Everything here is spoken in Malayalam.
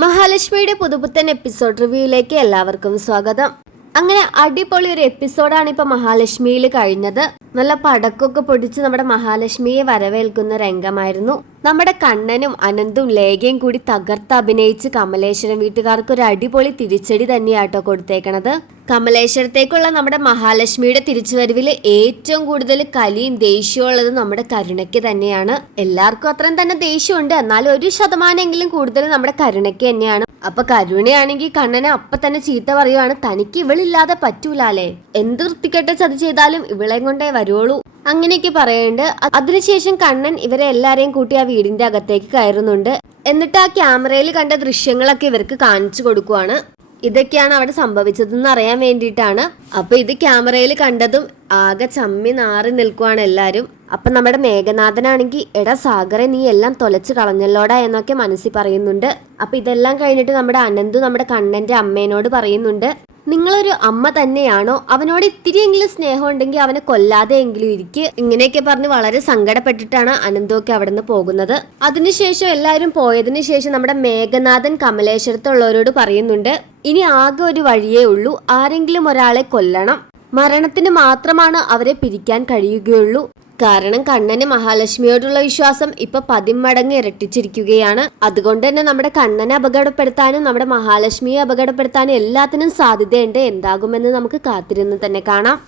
മഹാലക്ഷ്മിയുടെ പുതുപുത്തൻ എപ്പിസോഡ് റിവ്യൂയിലേക്ക് എല്ലാവർക്കും സ്വാഗതം. അങ്ങനെ അടിപൊളി ഒരു എപ്പിസോഡാണ് ഇപ്പൊ മഹാലക്ഷ്മിയിൽ കഴിഞ്ഞത്. നല്ല പടക്കൊക്കെ പൊടിച്ച് നമ്മുടെ മഹാലക്ഷ്മിയെ വരവേൽക്കുന്ന രംഗമായിരുന്നു. നമ്മുടെ കണ്ണനും അനന്തും ലേഖയും കൂടി തകർത്ത് അഭിനയിച്ച് കമലേശ്വരം വീട്ടുകാർക്ക് ഒരു അടിപൊളി തിരിച്ചടി തന്നെയാട്ടോ കൊടുത്തേക്കണത്. കമലേശ്വരത്തേക്കുള്ള നമ്മുടെ മഹാലക്ഷ്മിയുടെ തിരിച്ചുവരവിൽ ഏറ്റവും കൂടുതൽ കലിയും ദേഷ്യവും ഉള്ളത് നമ്മുടെ കരുണയ്ക്ക് തന്നെയാണ്. എല്ലാവർക്കും അത്രയും തന്നെ ദേഷ്യമുണ്ട്. എന്നാൽ ഒരു ശതമാനമെങ്കിലും കൂടുതൽ നമ്മുടെ കരുണയ്ക്ക് തന്നെയാണ്. അപ്പൊ കരുണയാണെങ്കിൽ കണ്ണനെ അപ്പൊ തന്നെ ചീത്ത പറയുവാണ്. തനിക്ക് ഇവളില്ലാതെ പറ്റൂലാലേ? എന്ത് വൃത്തികെട്ട ചതി ചെയ്താലും ഇവളെ കൊണ്ടേ വരുവുള്ളൂ അങ്ങനെയൊക്കെ പറയുന്നുണ്ട് അതിനുശേഷം കണ്ണൻ ഇവരെ എല്ലാരെയും കൂട്ടി ആ വീടിന്റെ അകത്തേക്ക് കയറുന്നുണ്ട്. എന്നിട്ട് ആ ക്യാമറയിൽ കണ്ട ദൃശ്യങ്ങളൊക്കെ ഇവർക്ക് കാണിച്ചു കൊടുക്കുവാണ്. ഇതൊക്കെയാണ് അവിടെ സംഭവിച്ചതെന്ന് അറിയാൻ വേണ്ടിയിട്ടാണ്. അപ്പൊ ഇത് ക്യാമറയിൽ കണ്ടതും ആകെ ചമ്മി നാറി നിൽക്കുവാണ് എല്ലാരും. അപ്പൊ നമ്മുടെ മേഘനാഥനാണെങ്കിൽ എടാ സാഗറെ നീ എല്ലാം തൊലച്ച് കളഞ്ഞല്ലോടാ എന്നൊക്കെ മനസ്സിൽ പറയുന്നുണ്ട്. അപ്പൊ ഇതെല്ലാം കഴിഞ്ഞിട്ട് നമ്മുടെ അനന്തു നമ്മുടെ കണ്ണന്റെ അമ്മേനോട് പറയുന്നുണ്ട്. നിങ്ങളൊരു അമ്മ തന്നെയാണോ? അവനോട് ഇത്തിരിയെങ്കിലും സ്നേഹം ഉണ്ടെങ്കിൽ അവനെ കൊല്ലാതെ എങ്കിലും ഇരിക്കുക ഇങ്ങനെയൊക്കെ പറഞ്ഞ് വളരെ സങ്കടപ്പെട്ടിട്ടാണ് അനന്തമൊക്കെ അവിടെ നിന്ന് പോകുന്നത്. അതിനുശേഷം എല്ലാവരും പോയതിനു ശേഷം നമ്മുടെ മേഘനാഥൻ കമലേശ്വരത്തുള്ളവരോട് പറയുന്നുണ്ട് ഇനി ആകെ ഒരു വഴിയേ ഉള്ളൂ. ആരെങ്കിലും ഒരാളെ കൊല്ലണം. മരണത്തിന് മാത്രമാണ് അവരെ പിരിക്കാൻ കഴിയുകയുള്ളൂ. കാരണം കണ്ണന് മഹാലക്ഷ്മിയോടുള്ള വിശ്വാസം ഇപ്പൊ പതിമടങ്ങ് ഇരട്ടിച്ചിരിക്കുകയാണ്. അതുകൊണ്ട് തന്നെ നമ്മുടെ കണ്ണനെ അപകടപ്പെടുത്താനും നമ്മുടെ മഹാലക്ഷ്മിയെ അപകടപ്പെടുത്താനും എല്ലാത്തിനും സാധ്യതയുണ്ട്. എന്താകുമെന്ന് നമുക്ക് കാത്തിരുന്ന് തന്നെ കാണാം.